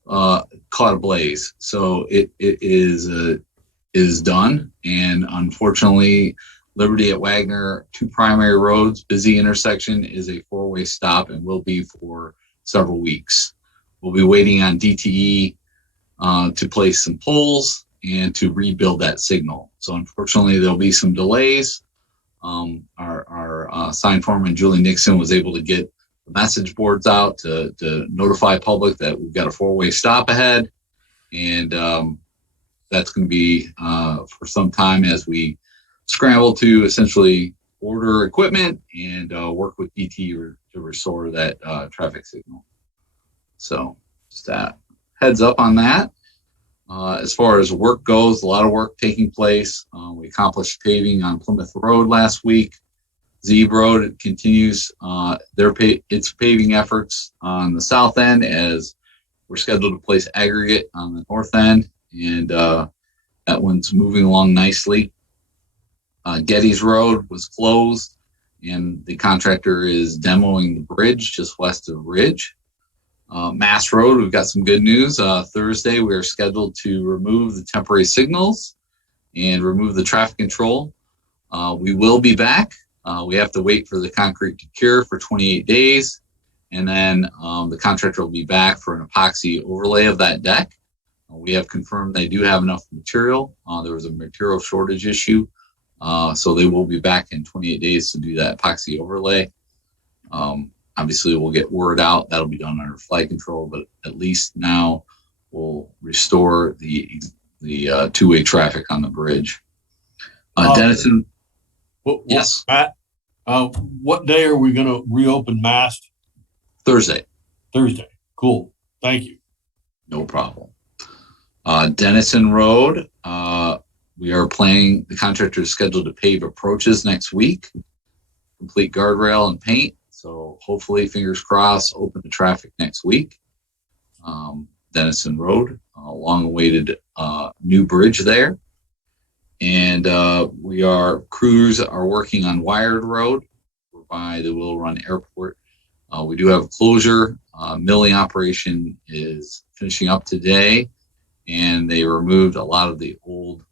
caught a blaze. So it is done. And unfortunately, Liberty at Wagner, 2 primary roads, busy intersection, is a 4-way stop and will be for several weeks. We'll be waiting on DTE to place some poles and to rebuild that signal. So unfortunately, there'll be some delays. Our sign foreman, Julie Nixon, was able to get the message boards out to notify public that we've got a 4-way stop ahead. And that's going to be for some time as we scramble to essentially order equipment and work with DT to restore that traffic signal. So just that heads up on that. As far as work goes, a lot of work taking place. We accomplished paving on Plymouth Road last week. Zeeb Road continues its paving efforts on the south end, as we're scheduled to place aggregate on the north end, and that one's moving along nicely. Getty's Road was closed, and the contractor is demoing the bridge just west of Ridge. Mass Road, we've got some good news. Thursday, we are scheduled to remove the temporary signals and remove the traffic control. We will be back. We have to wait for the concrete to cure for 28 days. And then the contractor will be back for an epoxy overlay of that deck. We have confirmed they do have enough material. There was a material shortage issue. So they will be back in 28 days to do that epoxy overlay. Obviously, we'll get word out. That'll be done under flight control, but at least now we'll restore the 2-way traffic on the bridge. Dennison. Yes. Matt, what day are we going to reopen Mast? Thursday. Cool. Thank you. No problem. Dennison Road, we are planning, the contractor is scheduled to pave approaches next week, complete guardrail and paint. So hopefully, fingers crossed, open to traffic next week. Dennison Road, long-awaited new bridge there. And crews are working on Wired Road by the Will Run Airport. We do have a closure. Milling operation is finishing up today, and they removed a lot of the old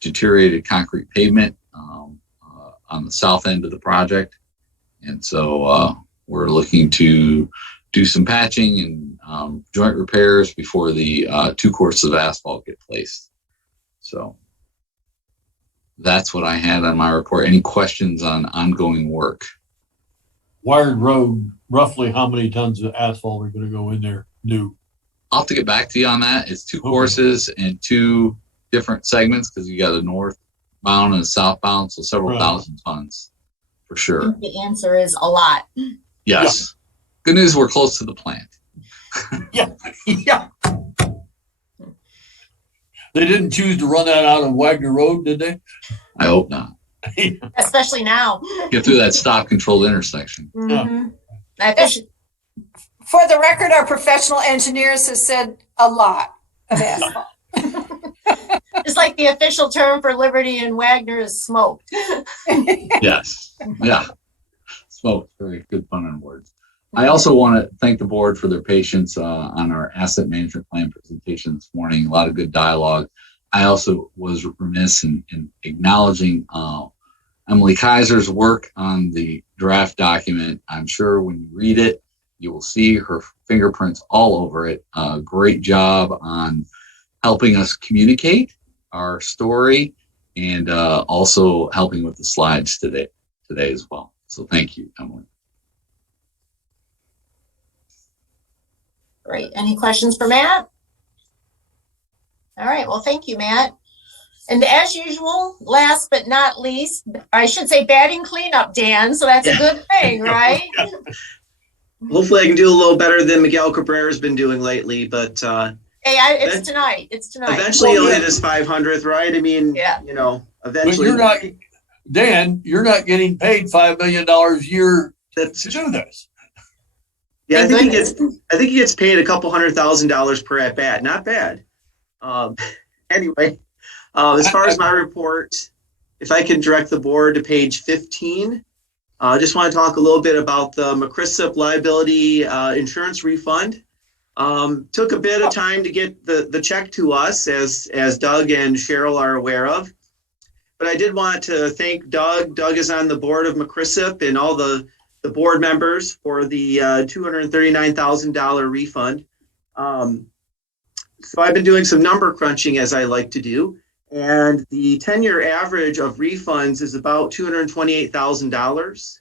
deteriorated concrete pavement on the south end of the project. And so we're looking to do some patching and joint repairs before the 2 courses of asphalt get placed. So that's what I had on my report. Any questions on ongoing work? Wired Road, roughly how many tons of asphalt are going to go in there new? I'll have to get back to you on that. It's 2 courses and 2 different segments because you got a northbound and a southbound, so several thousand tons for sure. The answer is a lot. Yes. Yeah. Good news, we're close to the plant. Yeah. They didn't choose to run that out of Wagner Road, did they? I hope not. Especially now. Get through that stop controlled intersection. Mm-hmm. For the record, our professional engineers have said a lot of asphalt. It's like the official term for Liberty and Wagner is smoked. Yes. Yeah. Smoked. Very good pun on words. I also want to thank the board for their patience on our asset management plan presentation this morning. A lot of good dialogue. I also was remiss in acknowledging Emily Kaiser's work on the draft document. I'm sure when you read it, you will see her fingerprints all over it. Great job on helping us communicate our story and also helping with the slides today as well. So thank you, Emily. Great. Any questions for Matt? All right. Well, thank you, Matt. And as usual, last but not least, I should say batting cleanup, Dan. So that's a good thing, right? Hopefully I can do a little better than Miguel Cabrera's been doing lately, but it's tonight. It's tonight. Eventually he'll hit his 500th, right? I mean, you know, eventually. But you're not getting paid $5 million a year to do this. Yeah, I think he gets paid a couple $100,000 per at bat. Not bad. Anyway, as far as my report, if I can direct the board to page 15, I just want to talk a little bit about the Mcriscip liability insurance refund. Took a bit of time to get the check to us, as Doug and Cheryl are aware of. But I did want to thank Doug. Doug is on the board of Mcriscip and all the board members for the $239,000 refund. So I've been doing some number crunching, as I like to do. And the 10-year average of refunds is about $228,000.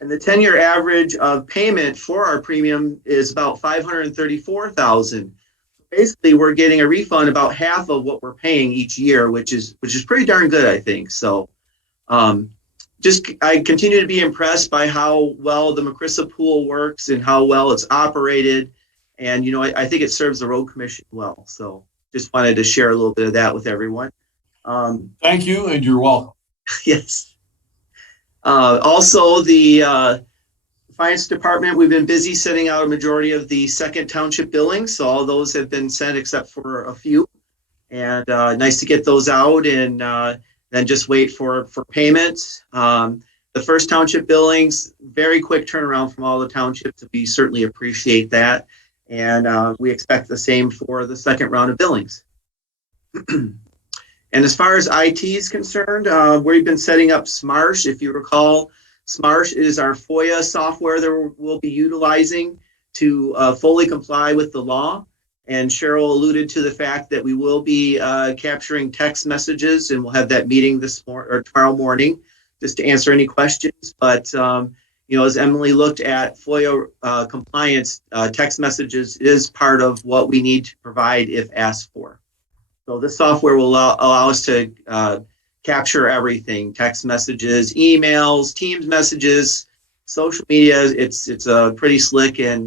And the 10-year average of payment for our premium is about $534,000. Basically, we're getting a refund about half of what we're paying each year, which is pretty darn good, I think. So I continue to be impressed by how well the Mcriscip pool works and how well it's operated. And, you know, I think it serves the road commission well. So just wanted to share a little bit of that with everyone. Thank you, and you're welcome. Yes. Also, the finance department, we've been busy sending out a majority of the second township billings. So all those have been sent except for a few. And nice to get those out and then just wait for payments. The first township billings, very quick turnaround from all the townships. We certainly appreciate that. And we expect the same for the second round of billings. And as far as IT is concerned, we've been setting up Smarsh. If you recall, Smarsh is our FOIA software that we'll be utilizing to fully comply with the law. And Cheryl alluded to the fact that we will be capturing text messages, and we'll have that meeting tomorrow morning just to answer any questions. But you know, as Emily looked at FOIA compliance, text messages is part of what we need to provide if asked for. So this software will allow us to capture everything: text messages, emails, Teams messages, social media. It's pretty slick, and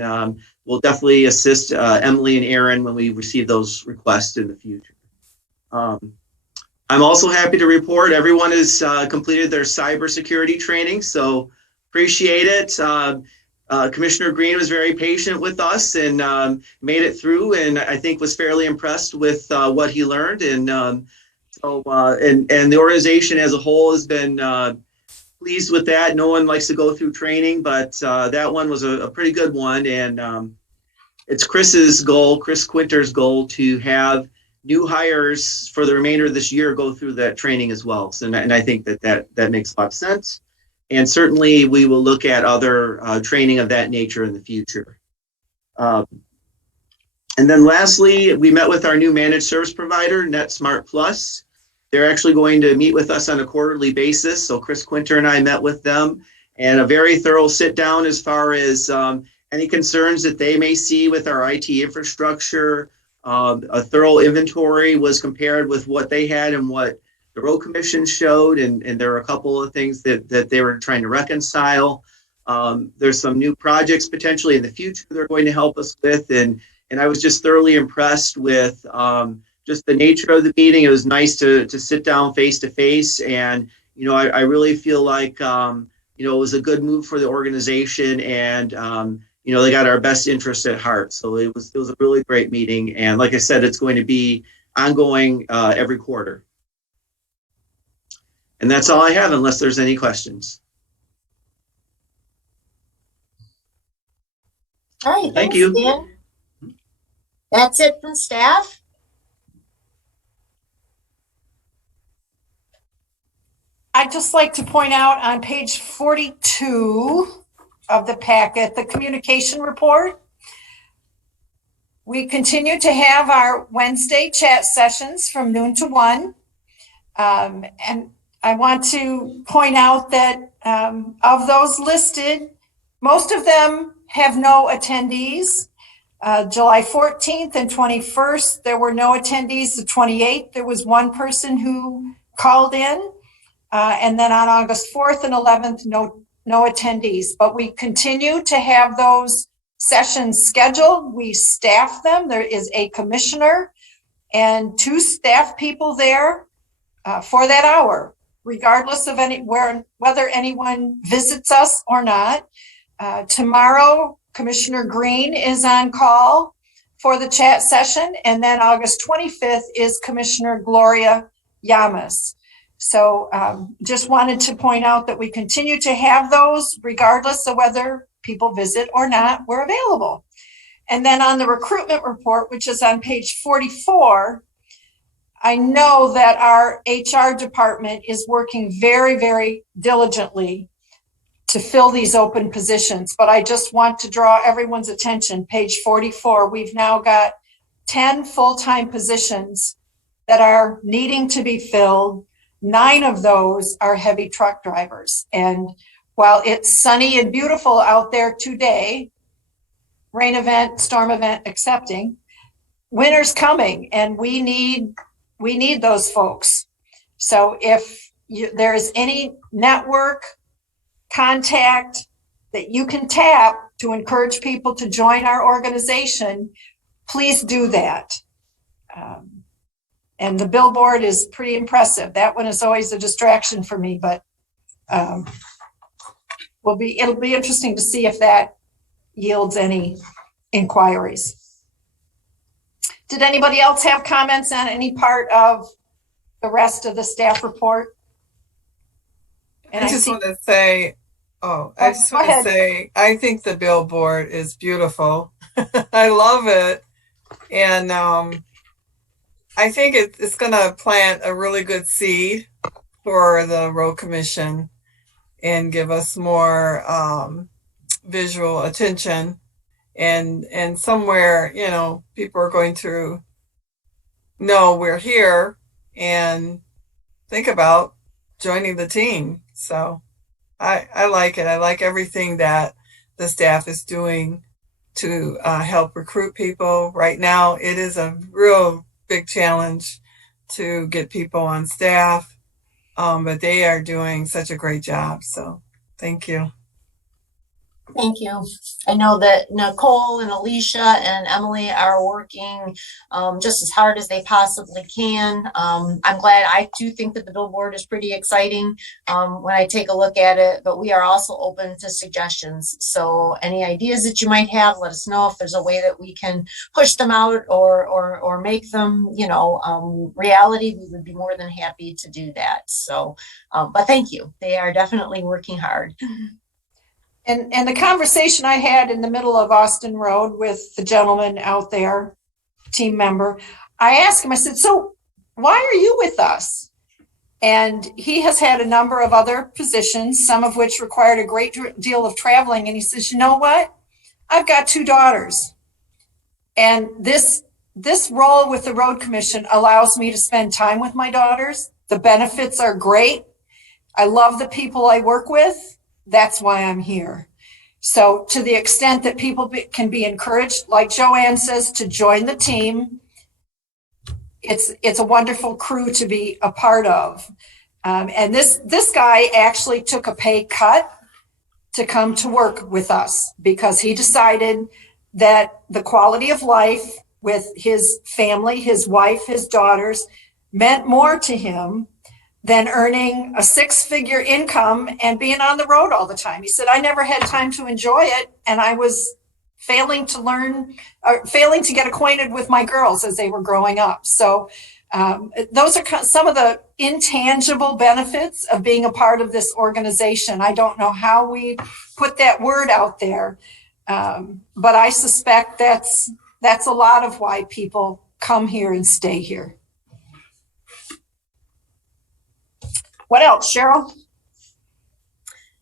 we'll definitely assist Emily and Aaron when we receive those requests in the future. I'm also happy to report everyone has completed their cybersecurity training, so appreciate it. Commissioner Green was very patient with us and made it through, and I think was fairly impressed with what he learned. And and the organization as a whole has been pleased with that. No one likes to go through training, but that one was a pretty good one. And it's Chris Quinter's goal, to have new hires for the remainder of this year go through that training as well. So, and I think that makes a lot of sense. And certainly we will look at other training of that nature in the future. And then lastly, we met with our new managed service provider, NetSmart Plus. They're actually going to meet with us on a quarterly basis. So Chris Quinter and I met with them, and a very thorough sit down as far as any concerns that they may see with our IT infrastructure. A thorough inventory was compared with what they had and what the road commission showed, and there are a couple of things that they were trying to reconcile. There's some new projects potentially in the future they're going to help us with, and I was just thoroughly impressed with just the nature of the meeting. It was nice to sit down face to face, and I really feel like it was a good move for the organization, and they got our best interests at heart. So it was a really great meeting, and like I said, it's going to be ongoing every quarter. And that's all I have, unless there's any questions. All right. Thank Thanks, you. Dan. That's it from staff. I'd just like to point out on page 42 of the packet, the communication report. We continue to have our Wednesday chat sessions from noon to 1. And I want to point out that of those listed, most of them have no attendees. July 14th and 21st, there were no attendees. The 28th, there was one person who called in. And then on August 4th and 11th, no attendees. But we continue to have those sessions scheduled. We staff them. There is a commissioner and 2 staff people there for that hour, regardless of whether anyone visits us or not. Tomorrow, Commissioner Green is on call for the chat session, and then August 25th is Commissioner Gloria Llamas. So just wanted to point out that we continue to have those regardless of whether people visit or not, we're available. And then on the recruitment report, which is on page 44, I know that our HR department is working very, very diligently to fill these open positions, but I just want to draw everyone's attention. Page 44, we've now got 10 full-time positions that are needing to be filled. 9 of those are heavy truck drivers. And while it's sunny and beautiful out there today, rain event, storm event accepting, winter's coming, and we need those folks. So if there is any network contact that you can tap to encourage people to join our organization, please do that. And the billboard is pretty impressive. That one is always a distraction for me, but it'll be interesting to see if that yields any inquiries. Did anybody else have comments on any part of the rest of the staff report? And I just want to say, I think the billboard is beautiful. I love it. And I think it's going to plant a really good seed for the road commission and give us more visual attention. And somewhere, people are going to know we're here and think about joining the team. So I like it. I like everything that the staff is doing to help recruit people. Right now, it is a real big challenge to get people on staff, but they are doing such a great job. So thank you. Thank you. I know that Nicole and Alicia and Emily are working just as hard as they possibly can. I'm glad. I do think that the billboard is pretty exciting when I take a look at it, but we are also open to suggestions. So any ideas that you might have, let us know. If there's a way that we can push them out or make them, reality, we would be more than happy to do that. So, but thank you. They are definitely working hard. And the conversation I had in the middle of Austin Road with the gentleman out there, team member, I asked him, I said, so why are you with us? And he has had a number of other positions, some of which required a great deal of traveling. And he says, you know what? I've got 2 daughters. And this role with the road commission allows me to spend time with my daughters. The benefits are great. I love the people I work with. That's why I'm here. So to the extent that people can be encouraged, like Joanne says, to join the team, it's a wonderful crew to be a part of. And this guy actually took a pay cut to come to work with us because he decided that the quality of life with his family, his wife, his daughters, meant more to him than earning a 6-figure income and being on the road all the time. He said, I never had time to enjoy it, and I was failing to get acquainted with my girls as they were growing up. So those are some of the intangible benefits of being a part of this organization. I don't know how we put that word out there, but I suspect that's a lot of why people come here and stay here. What else, Cheryl?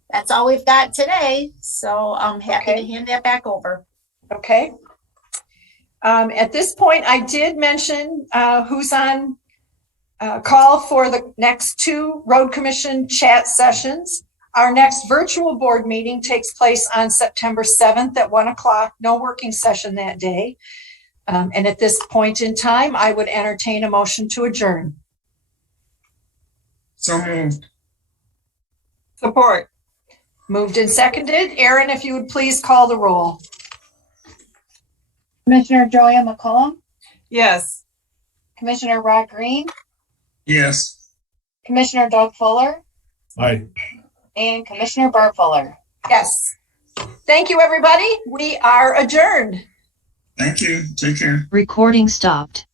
That's all we've got today. So I'm happy to hand that back over. Okay. At this point, I did mention who's on call for the next 2 road commission chat sessions. Our next virtual board meeting takes place on September 7th at 1:00. No working session that day. And at this point in time, I would entertain a motion to adjourn. So moved. Support. Moved and seconded. Aaron, if you would please call the roll. Commissioner Joanne McCollum, Yes. Commissioner Rod Green, Yes. Commissioner Doug Fuller, Aye. and Commissioner Bart Fuller. Yes. Thank you, everybody. We are adjourned. Thank you. Take care. Recording stopped.